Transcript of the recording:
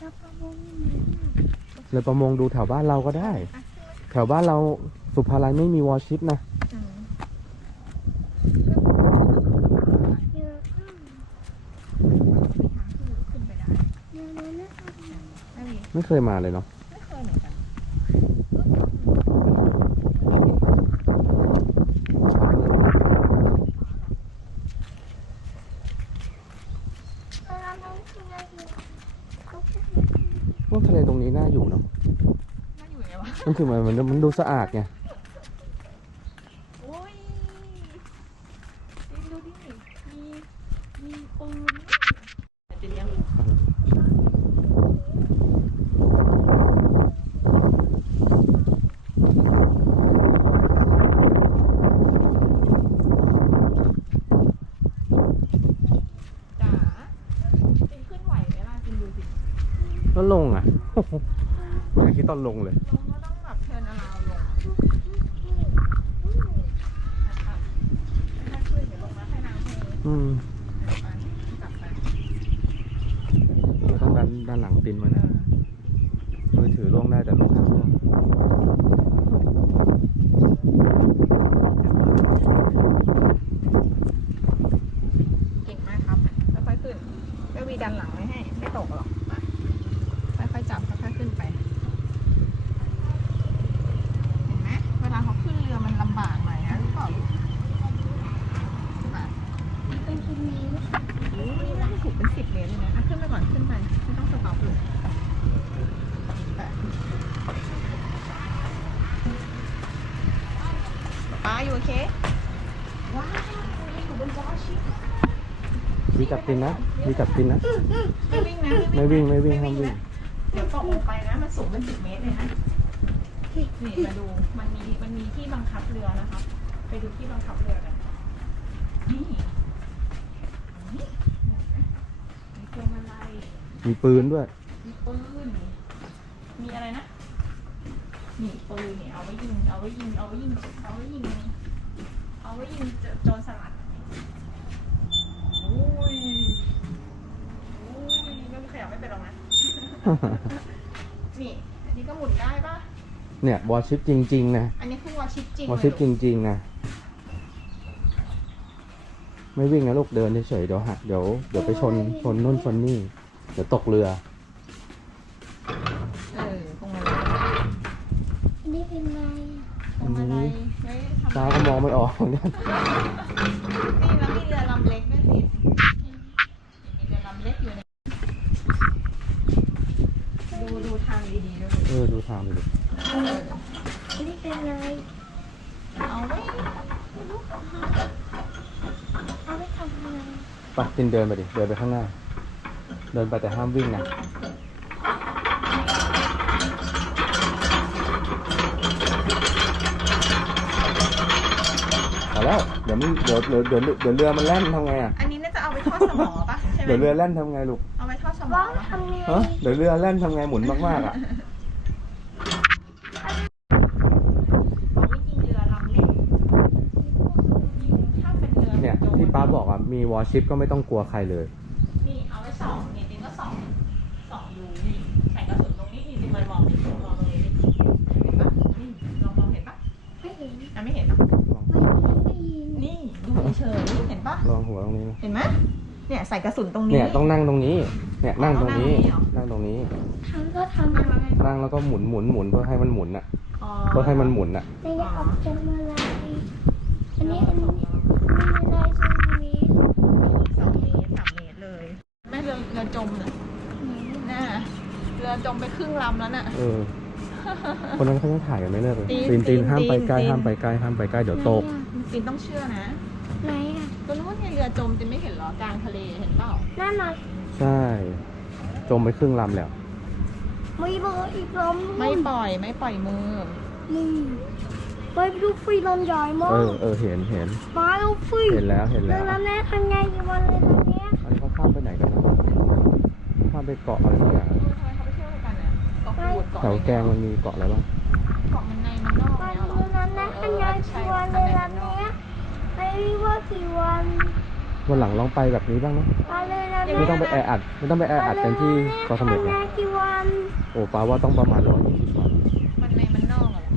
เรือประมงดูแถวบ้านเราก็ได้ แถวบ้านเราสุภาลัยไม่มีวอร์ชิปนะอืมเยอะมากมีทางขึ้นขึ้นไปได้เยอะเลยนะคะไม่มีไม่เคยมาเลยเนาะ ไม่เคยเหมือนกัน เวลาเราทำงานอยู่เขาพูด พวกทะ เลตรงนี้น่าอยู่เนาะน่าอยู่ไงวะมันคือมันมันมันดูสะอาดไง โอ้ยดูดิมีมีปืนจนยังจ๋าจินขึ้นไหวไหมล่ะจินดูสิ แล้วลงอะอยากคิดตอนลงเลยลงก็ต้องแบบเทิร์นอาราวลงนะคะถ้าขึ้นเดี๋ยวลงมาให้น้ำเองอืมไปกลับไปเราต้องดันด้านหลังตินมาเอนะอมือถือล่วงได้แต่ลูกห้ามล่วง เก่งมากครับค่อยๆขึ้นเจ้าวีดันหลังไว้ให้ ไม่ตกหรอกมาค่อยๆจับค่อยๆขึ้นไป เห็นไหมเวลาเขาขึ้นเรือมันลำบากหน่อยนะรู้เปล่าลูกใช่ปะ เป็นคนนี้ โอ้ยน่าจะถูกเป็นสิบเมตรเลยนะอะขึ้นไปก่อนขึ้นไปไม่ต้องสต็อปเลยไป ป้าอยู่โอเคว้าวอยู่บนบอชิปมีจับตินนะมีจับตินนะ ไม่วิ่งนะไม่วิ่งไม่วิ่งห้ามวิ่งนะเดี๋ยวตกลงไปนะ มันสูงเป็นสิบเมตรเลยนะ นี่มาดู มันมี มันมีที่บังคับเรือนะครับไปดูที่บังคับเรือกัน นี่นี่มีพวงมาลัยมีปืนด้วย มีปืน มีอะไรนะ หนีปืนเนี่ยเอาไว้ยิงเอาไว้ยิงเอาไว้ยิงเอาไว้ยิงเอาไว้ยิงโจรสลัดโอ้ยโอ้ยไม่ขยับไม่เป็นหรอกนะนี่อันนี้ก็หมุนได้ปะเนี่ยวอชิปจริง ๆ นะอันนี้คือวอชิปจริงวอชิปจริง ๆ นะ ไม่วิ่งนะลูกเดินเฉยๆเดี๋ยวหักเดี๋ยวเดี๋ยวไปชนชนนู่นชนนี่เดี๋ยวตกเรือ เออพวงมาลัย อันนี้เป็นไง พวงมาลัยไว้ทำ ตาก็มอง ไม่ออกเนี่ยนี่แล้วมีเรือลำเล็กด้วยสิมีเรือลำเล็กอยู่ในดูดูทางดีๆด้วยเออดูทางดิเอออันนี้เป็นไงเอาไว้เอาไปทำอะไรไปตินเดินไปดิ เดินไปข้างหน้า เดินไปแต่ห้ามวิ่งนะเอาแล้วเดี๋ยวมันเดี๋ยวเดี๋ยวเดี๋ยวเดี๋ยวเรือมันแล่นทำไงอะอันนี้น่าจะเอาไปทอดสมอปะใช่ไหมเดี๋ยวเรือแล่นทำไงลูกเอาไปทอดสมอว่าปะทำไงฮะเดี๋ยวเรือแล่นทำไงหมุนมากๆอะเอาไว้ยิงเรือลำเล็กยิงถ้าเป็นเรือเนี่ยโจรที่ป้าบอกอะมีวอร์ชิปก็ไม่ต้องกลัวใครเลยนี่เอาไว้สองนี่จริงก็สองสองรูนี่ใส่กระสุนตรงนี้นี่จริงมันมองนี่มองตรงนี้นี่เห็นปะนี่ลองมองเห็นปะ ไม่เห็น อะไม่เห็นหรอ ไม่เห็นไม่ยิน นี่ดูเฉยๆเห็นปะ ลองหัวต รงนี้นะเห็นไหมเนี่ยใส่กระสุนตรงนี้ เนี่ยต้องนั่งตรงนี้ เนี่ยนั่งตรงนี้อ๋อนั่นั่งตรงนี้ ทำก็ทำอะไรนั่งแล้วก็หมุนหมุนหมุนเพื่อให้มันหมุนอะ อ๋อเพื่อให้มันหมุนอะในนี้เอาไปทำอะไรอันนี้อันนี้มีอะไรตรงนี้สองเมตรสามเมตรเลยแม่เรือเรือจมน่ะน่ะเรือจมไปครึ่งลำแล้วน่ะ เออ คนนั้นเขายังถ่ายกันไม่เลิกเลยตีนตีนตีนห้ามไปใกล้ตีน ห้ามไปใกล้ห้ามไปใกล้เดี๋ยวตกจินต้องเชื่อนะ ไหนอะ ก็รู้ว่าเนี่ยเรือจมจินไม่เห็นเหรอกลางทะเลเห็นเปล่านั่นน่ะใช่ จมไปครึ่งลำแล้ว ไม่เบอร์อีกลำไม่ปล่อยไม่ปล่อยมือ นี่ไปดูฟรีลำใหญ่มาเออกเออเห็นเห็นมาดูฟรีเห็นแล้วเห็นแล้แล้ววแม่ทำไงอยู่วันเลยตอนเนี้ยอันนี้เขาข้ามไปไหนกันนะข้ามไปเกาะอะไรสักอย่างทำไมเขาไปเที่ยวกันเนี่ยเกาะกูดเกาะแถวแกงมันมีเกาะอะไรบ้าง เกาะมันในมันนอกไปเนี่ยเหรดูอนั้นนะทำไงกี่วันเลยลำเนี้ย ว่ากี่วันวันหลังลองไปแบบนี้บ้างนะไเลยะไม่ต้องไปแออัดไม่ต้องไปแออัดกันที่กอเสม็ดนนะกันโอ้ป้าว่าต้องประมาณร้อยยี่สิบวันมันในมันนอกเหรอ